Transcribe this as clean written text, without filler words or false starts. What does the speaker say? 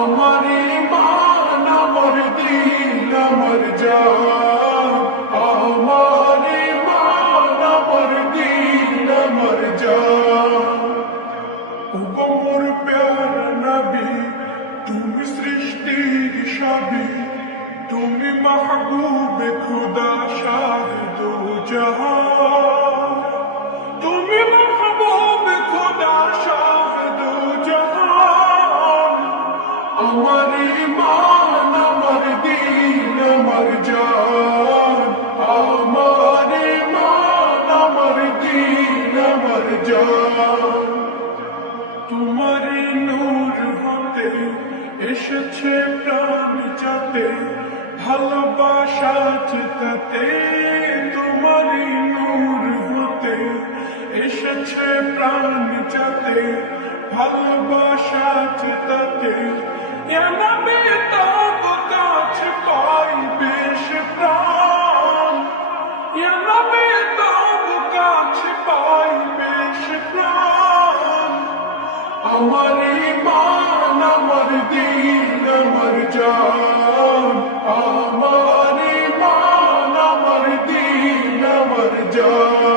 আমার ঈমান আমার দিন আমার জান, আমার ঈমান আমার দিন আমার জান। ওগো মোর প্যার নবী, তুমি সৃষ্টির সবই, তুমি মাহবুব খুদা শাহিদ জাহান, তুমি মাহবুব খুদা শাহিদ জাহান। আমার ঈমান আমার দিন আমার জান, আমার ঈমান আমার দিন আমার জান। তোমার নূর হতে এসেছে প্রাণ যাতে, ভালোবাসা তাতে। তোমার নূর হতে এসেছে প্রাণ যাতে, ভালোবাসা তাতে। ইয়া নবী তব কাছে পাই বেশ প্রাণ, ইয়া নবী তব কাছে পাই বেশ প্রাণ। আমার ঈমান আমার দিন আমার জান, আমার ঈমান আমার দিন আমার জান।